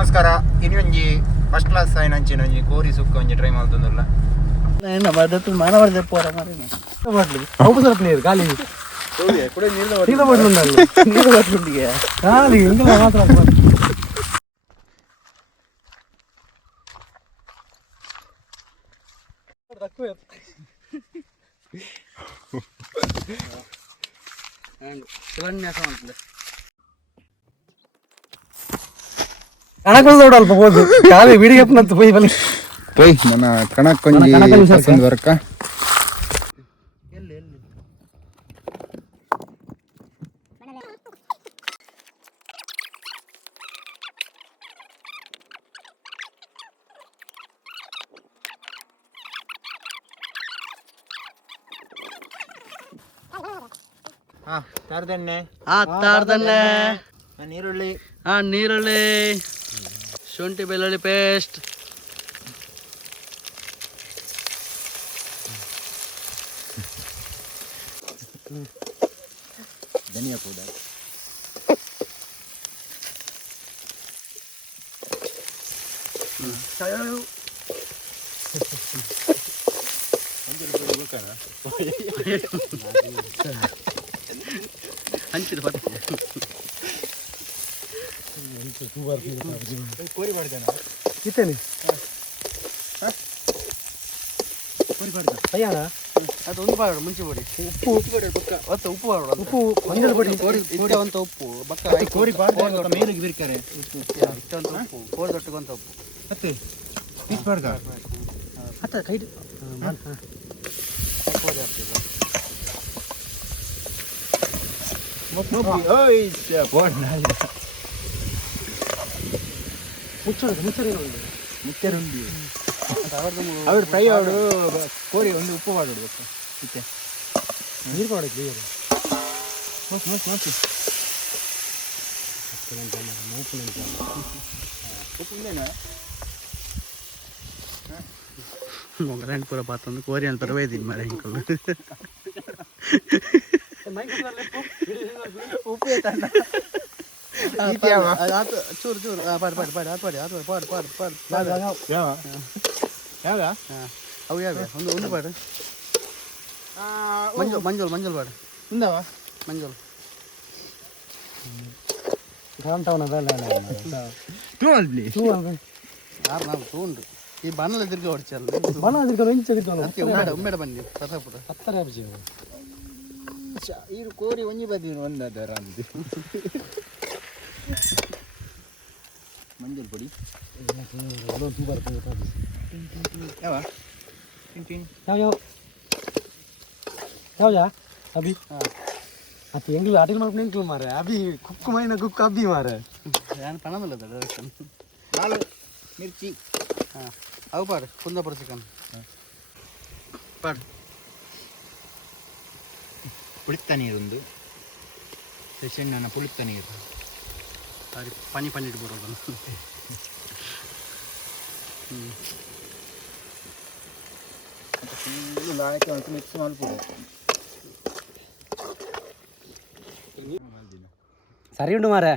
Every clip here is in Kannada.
ನಮಸ್ಕಾರ. ಇನ್ನೊಂಜಿ ಫಸ್ಟ್ ಕ್ಲಾಸ್ ಆಯ್ನಂಚಿನ ಒಂಜಿ ಕೋರಿ ಸುಕ್ಕ ಒಂಜಿ ಟ್ರೈ ಮಾಡ್ತಂದಲ್ಲ ಅಲ್ಪ ಹೋದು ಕಾಲಿ ವಿಡಿಯಪ್ನಂತ ಪೋಯ್ ಬನ್ನಿ ಪೋಯ್ ನನ್ನ ಕಣಕ್ ಒಂಜಿ ಪಸಂದ್ ವರ್ಕ ತಾರ್ದನ್ನೆ ನೀರುಳ್ಳಿ ನೀರುಳ್ಳಿ ಶುಂಠಿ ಬೆಳ್ಳುಳ್ಳಿ ಪೇಸ್ಟ್ ಧನಿಯಾ ಪೌಡರ್ ಹಂಚಿದ ಕೋರಿ ಮಾಡ್ತಾನ ಇತ್ತೇನೆ ಕೋರಿ ಮಾಡ್ತಾನ ಅಯ್ಯಾಣ ಅದು ಒಂದು ಬಾಡ ಮುಂಚೆ ಬಡಿ ಉಪ್ಪು ಬಕ್ಕ ಒತ್ತು ಉಪ್ಪು ಬಾಡ ಉಪ್ಪು ಮಂಜಲ್ ಬಡಿ ಕೋರಿ ಅಂತ ಉಪ್ಪು ಬಕ್ಕ ಕೋರಿ ಬಾಡ ಮೇಲೆ ಬಿರ್ತಾರೆ ಇಷ್ಟೊಂದು ಉಪ್ಪು ಕೋರಿ ದೊಟ್ಟಗೊಂತ ಉಪ್ಪು ಮತ್ತೆ ಪೀಸ್ ಬಾಡ್ಗ ಹತ್ತ ಕೈ ಕೋರಿ ಹಾಕ್ತೀವಿ ಮುಚ್ಚರುಂಡಿ ಅವ್ರು ಫ್ರೈ ಆಡು ಕೋರಿ ಒಂದು ಉಪ್ಪು ಮಾಡೋದು ಮತ್ತೆ ನೀರು ಮಾಡೋದು ಮೊಗರಾಣಿ ಪೂರ ಬಾತಂದು ಕೋರಿ ಅಂತ ಬರಬೇದೀನಿ ಮರ ಹಿಂಕೊಂಡು ಉಪ್ಪು ಚೂರು ಚೂರು ಪಾಡು ಪಾಡು ಪಾಡು ಅದು ಪಾಡಿ ಅದು ಪಾಡು ಪಾಡು ಪಾಡು ಯಾವ ಅವು ಯಾವ ಒಂದು ಪಾಡು ಮಂಜಲ್ ಮಂಜಲ್ ಮಂಜಲ್ ಪಾಡು ಇಂದವ ಮಂಜಲ್ ಯಾರು ನಾವು ತಗೊಂಡು ಈ ಬಣ್ಣದ ತಿರ್ಗಿ ಹೊಡ್ಚಲ್ಲ ಉಮ್ಮೆಡ ಬನ್ನಿ ಪುಟ ಹತ್ತರ ಇದು ಕೋರಿ ಒಂಜಿ ಬದಿ ಒಂದರ ಅಂದು ಮಂಜಲ್ ಪೊಡಿ ಯಾವ ಯಾವ್ಯಾ ಅಭಿ ಅದು ಎಂಗ್ಲು ಅಡಿಗೆ ಮಾಡ್ಕೊಂಡು ಎಂಗ್ಲು ಮಾರೆ ಅಭಿ ಕುಕ್ಕು ಮೈನ ಕುಕ್ಕು ಅಬ್ಬಿ ಮಾರೆ ಏನು ಪಣಮಲ್ಲ ಡೈರೆಕ್ಷನ್ ನಾಲು ಮಿರ್ಚಿ ಅವು ಪಾಡು ಕುಂದಾಪುರ ಚಿಕನ್ ಪಾಡು ಪುಳಿತ ನೀರೊಂದು ಸೆಷನ್ನ ಪುಳಿತ ನೀರು ಸಾರಿ ಪನಿ ಪನ್ನಿಟ್ಟು ಬರೋದು ಮಿಕ್ಸ್ ಮಾಡ್ಬೋದು ಸರಿ ಉಂಟು ಮಾರೆ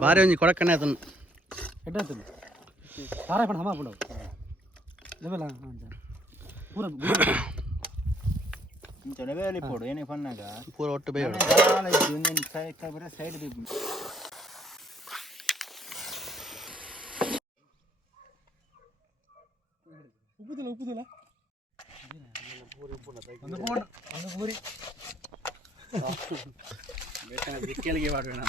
ಭಾರಿ ಒಂಜಿ ಕೊಡಕ್ಕನೆ ಅದನ್ನು ಎಡ್ಡಾತನು ಸಾರಾಯ ಪಣ ಹಮ ಪುಂಡವು ಲೆವೆಲ ಪೂರ ಇಂಚ ಲೆವೆಲಿ ಪೋಡು ಏನೇ ಪಣ್ಣಾಗ ಪೂರ ಒಟ್ಟು ಬೇಡ ಸೈಡ್ ಉಪ್ಪುದಿಲ್ಲ ಉಪ್ಪುದಿಲ್ಲ ಒಂದು ಪೂರಿ ಬೇಕಾದ್ರೆ ಬಿಕ್ಕಲಿಗೆ ಮಾಡೋಣ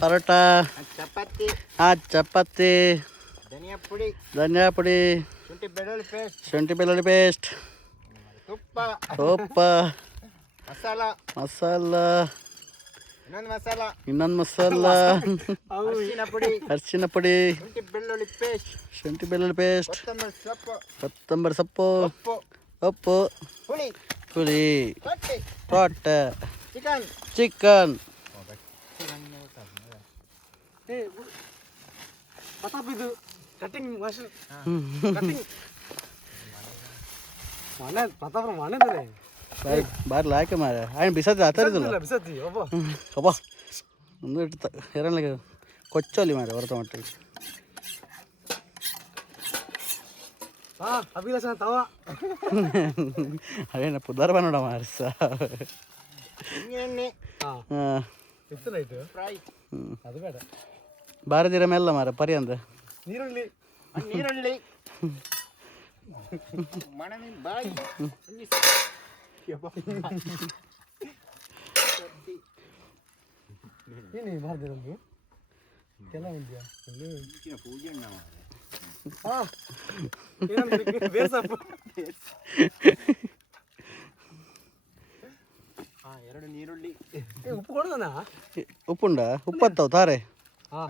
ಪರೋಟ ಚಪಾತಿ ಧನಿಯಾ ಪುಡಿ ಶುಂಠಿ ಬೆಳ್ಳುಳ್ಳಿ ಪೇಸ್ಟ್ ತುಪ್ಪ ಮಸಾಲ ಇನ್ನೊಂದು ಮಸಾಲ ಅರಿಶಿನ ಪುಡಿ ಶುಂಠಿ ಬೆಳ್ಳುಳ್ಳಿ ಪೇಸ್ಟ್ ಕೊತ್ತಂಬರಿ ಸೊಪ್ಪು ಉಪ್ಪು ಹುಳಿ ತೊಟ್ಟೆ ಚಿಕನ್ ಪ್ರತಾಪ್ ಇದು ಕಟಿಂಗ್ ಮಾಸ್ಟರ್ ಕಟಿಂಗ್ ಮನೆ ಪ್ರತಾಪ್ ಮನೆದಲ್ಲೇ ಬಾರ್ಲ ಹಾಕಿ ಮಾರ ఆయన ಬಿಸದ್ದು ಆತರಿದಿಲ್ಲ ಬಿಸತ್ತಿ ಒಬ್ಬ ಅಬ್ಬಾ ಒಂದು ಇಟ್ಟು ಎರಡಲಿಗೆ ಕೊಚ್ಚೋಲಿ ಮಾರ ಹೊರತ ಮಟ್ಟಿಗೆ ಹಾ ಅಭಿಲಾಷ ತವ ಅದೇನ ಪುದಾರ ನೋಡ ಮಾರಸ ಹಾಂ ಎಷ್ಟು ರೈಟ್ ಫ್ರೈ ಅದು ಬೇಡ ಬಾರದಿರ ಮೆಲ್ಲ ಮಾರ ಪರಿ ಅಂದ ನೀರುಳ್ಳಿ ಮಣನಿ ಬಾಯಿ ಏನು ಬಾರ್ದಿರ ಒಂದು ಕೆಲ ಇದೆಯಾ ಪೂಜೆ ಹಾಂ ಬೇಸಪ್ಪ ಹಾಂ 2 ನೀರುಳ್ಳಿ ಉಪ್ಪು ಕೊಡೋದನಾ ಉಪ್ಪುಂಡ ಉಪ್ಪತ್ತವು ತಾರೆ ಹಾಂ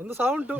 ಒಂದು ಸೌಂಟು